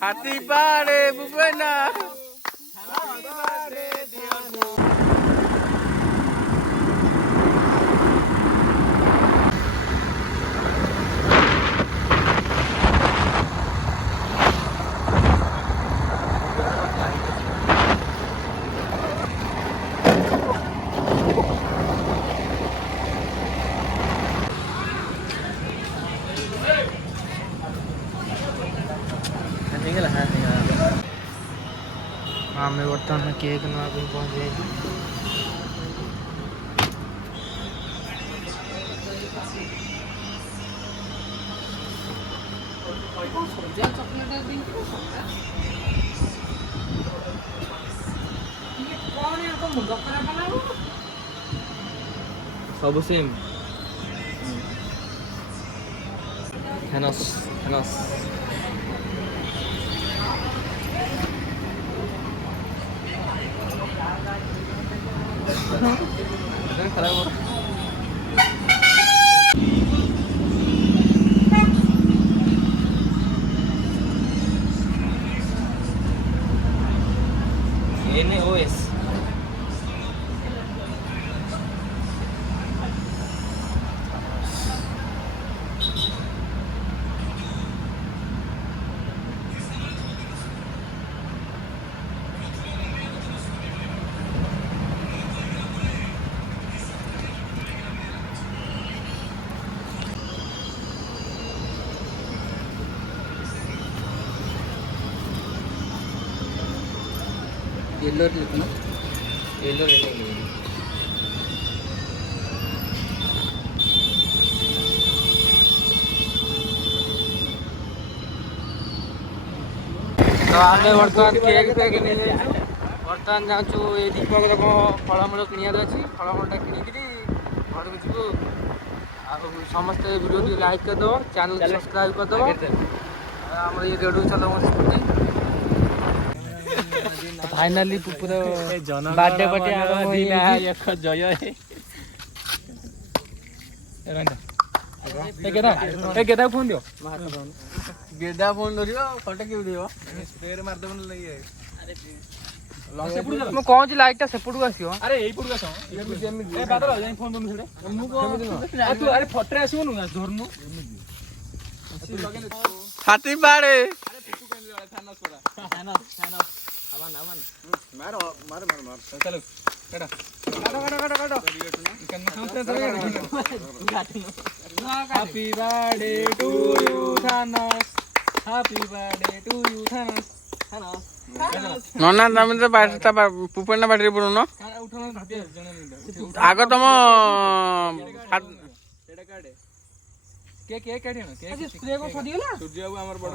Happy birthday, Bupena. आमे बर्तमान cake ना पहुंच गए। सब सेम थेनोस खराब हो NOS येलो लिखना येलो रेटिंग तो आमे वर्तमान केक पेक बर्तमान जाऊँ ये दीपक फलमूल किणियार अच्छी फलमूलटा किणिकी घर को जीवु समस्त वीडियो लाइक करदे चैनल सब्सक्राइब करदे आम ये रेडू चल फाइनली पुपुर बर्थडे पटे आरंभ जय गेदा फोन दियो गेदा फोन धरियो फोटो क्यों दियो स्प्रे मार देबन लई मु कौन जी लाइट ता सेपटू आसियो अरे एई पटू आसो ए बादल जाई फोन बम छडे मु को तू अरे फोटो आसियो नु धरनु हैप्पी बर्थडे अरे पुटू केन थानस पड़ा थानस अमन मार चलो काटो इकन खाते हैप्पी बर्थडे टू यू थानस हैप्पी बर्थडे टू यू थानस नन्ना तमे तो बाटा पुपेना बाटरी पड़ो आग तुम केक केक काटी ना केक स्प्रे को सदी गेला सूर्य बाबू हमर बड़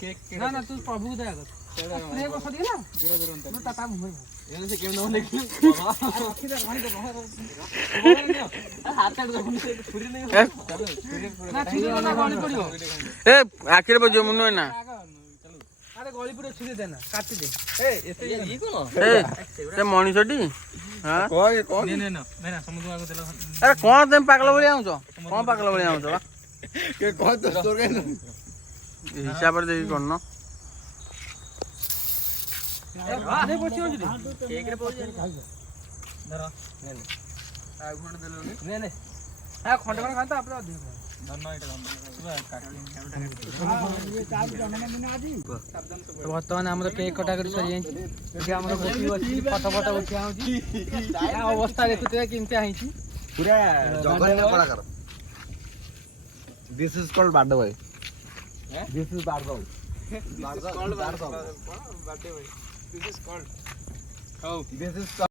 केक ना ना तू प्रभु दे आग स्प्रे को सदी गेला दूर दूर न टाटा मुंह एने से केम न देखि हाथ काट दो छुरी नहीं ना छुरी ना गली पड़ियो ए आखिर बजो मुनो ना अरे गली पड़ियो छुरी देना काटी दे ए एते ई कोन ए से मनीषटी हां कोन ने ना समुद्र आगो देला अरे कोन तुम पागल बळी आउछो कोन पागल बळी आउछो के कोन तो तोर के हिसाब रे देखि कोन न ने पछियो जी केक रे पहुंच धर ने आ घोण देलो ने ने आ खंडे खंडे खाता आपरे अधिक धन इटा बर्तमान आम केक कटाकटी सरी जाए आम गोटी अच्छी फटो फटो उठा अवस्था देखुए केमती आई पूरा जगह कलाकार this is called birthday boy this is birthday birthday birthday birthday this is called